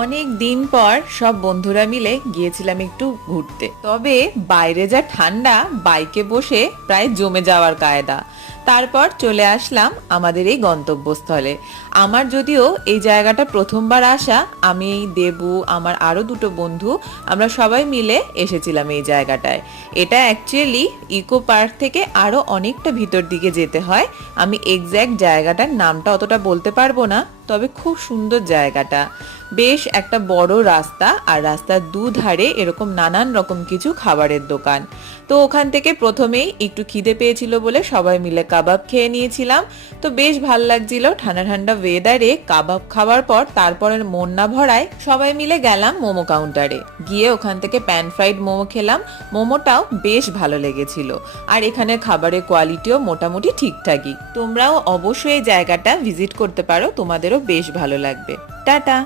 অনেক দিন পর সব বন্ধুরা মিলে গিয়েছিলাম একটু ঘুরতে। তবে বাইরে যা ঠান্ডা, বাইকে বসে প্রায় জমে যাওয়ার কায়দা। তারপর চলে আসলাম আমাদের এই গন্তব্যস্থলে। আমার যদিও এই জায়গাটা প্রথমবার আসা, আমি দেবু আমার আরো দুটো বন্ধু আমরা সবাই মিলে এসেছিলাম এই জায়গাটায়। এটা অ্যাকচুয়ালি ইকো পার্ক থেকে আরো অনেকটা ভিতর দিকে যেতে হয়। আমি এক্স্যাক্ট জায়গাটার নামটা অতটা বলতে পারবো না, তবে খুব সুন্দর জায়গাটা। বেশ একটা বড় রাস্তা, আর রাস্তার দুধারে এরকম নানান রকম কিছু খাবারের দোকান। তো ওখান থেকে প্রথমেই একটু খিদে পেয়েছিল বলে সবাই মিলে কাবাব খেয়ে নিয়েছিলাম। তো বেশ ভাল লাগছিল ঠান্ডা ঠান্ডা ওয়েদারে কাবাব খাওয়ার পর। তারপরের মন না ভরায় সবাই মিলে গেলাম মোমো কাউন্টারে, গিয়ে ওখান থেকে প্যান ফ্রাইড মোমো খেলাম। মোমোটাও বেশ ভালো লেগেছিল, আর এখানে খাবারের কোয়ালিটিও মোটামুটি ঠিকঠাকই। তোমরাও অবশ্যই এই জায়গাটা ভিজিট করতে পারো, তোমাদেরও বেশ ভালো লাগবে। টাটা।